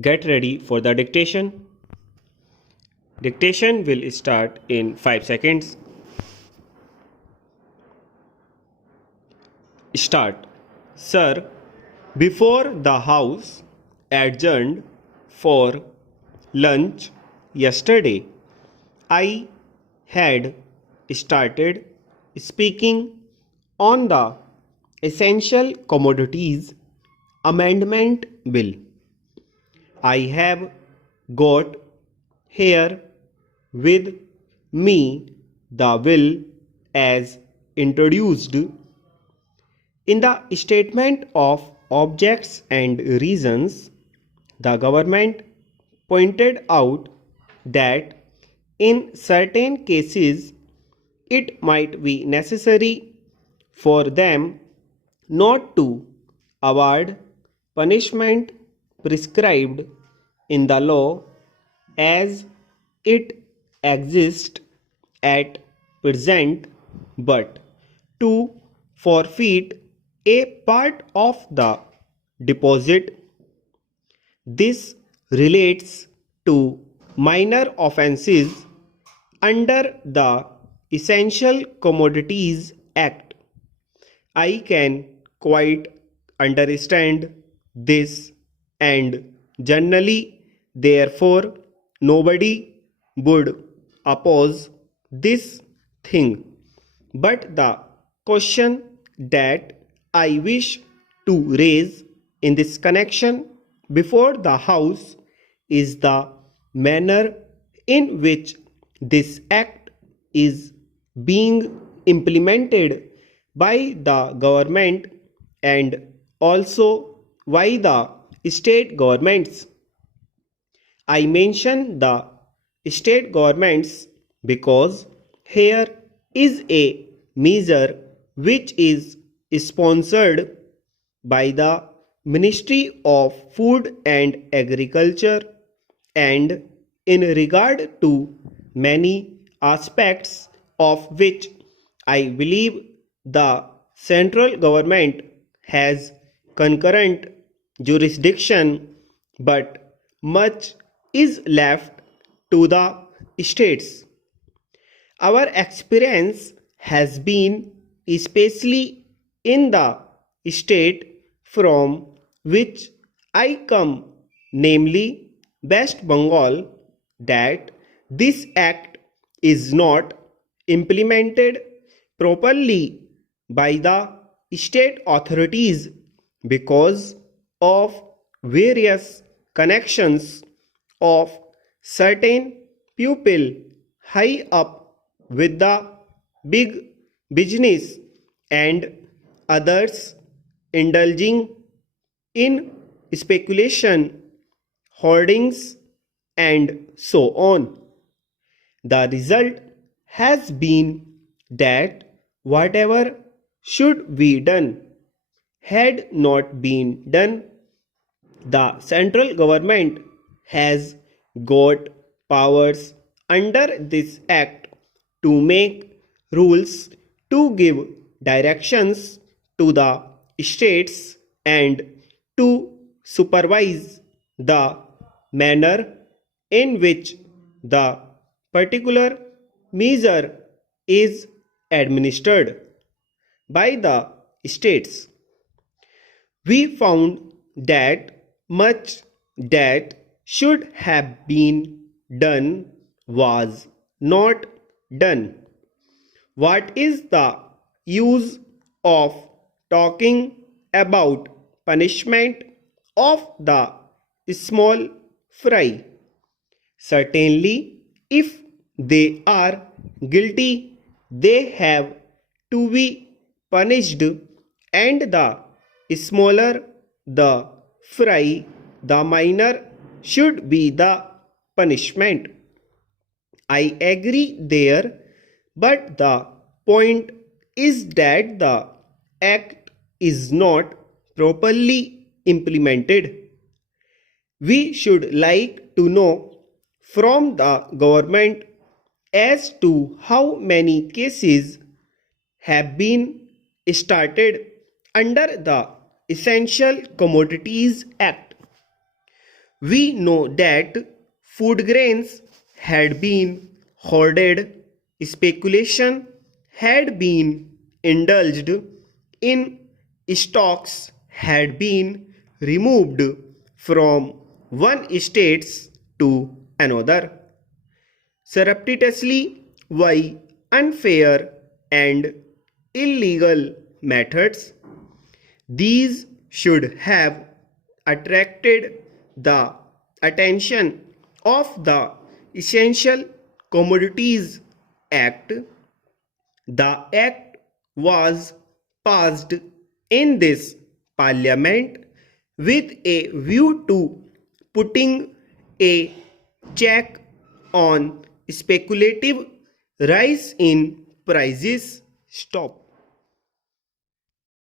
Get ready for the dictation. Dictation will start in 5 seconds. Start. Sir, before the House adjourned for lunch yesterday, I had started speaking on the Essential Commodities Amendment Bill. I have got here with me the bill as introduced. In the statement of objects and reasons, the government pointed out that in certain cases it might be necessary for them not to award punishment prescribed in the law as it exists at present, but to forfeit a part of the deposit. This relates to minor offences under the Essential Commodities Act. I can quite understand this, and generally, therefore, nobody would oppose this thing. But the question that I wish to raise in this connection before the House is the manner in which this act is being implemented by the government and also by the state governments. I mention the state governments because here is a measure which is sponsored by the Ministry of Food and Agriculture, and in regard to many aspects of which I believe the central government has concurrent jurisdiction, but much is left to the states. Our experience has been, especially in the state from which I come, namely West Bengal, that this act is not implemented properly by the state authorities because of various connections of certain people high up with the big business and others indulging in speculation, hoardings, and so on. The result has been that whatever should be done had not been done. The central government has got powers under this act to make rules, to give directions to the states, and to supervise the manner in which the particular measure is administered by the states. We found that much that should have been done was not done. What is the use of talking about punishment of the small fry? Certainly, if they are guilty, they have to be punished, and the smaller the fry, the minor should be the punishment. I agree there, but the point is that the act is not properly implemented. We should like to know from the government as to how many cases have been started under the Essential Commodities Act. We know that food grains had been hoarded, speculation had been indulged in, stocks had been removed from one state to another surreptitiously by unfair and illegal methods. These should have attracted the attention of the Essential Commodities Act. The act was passed in this parliament with a view to putting a check on speculative rise in prices. Stop.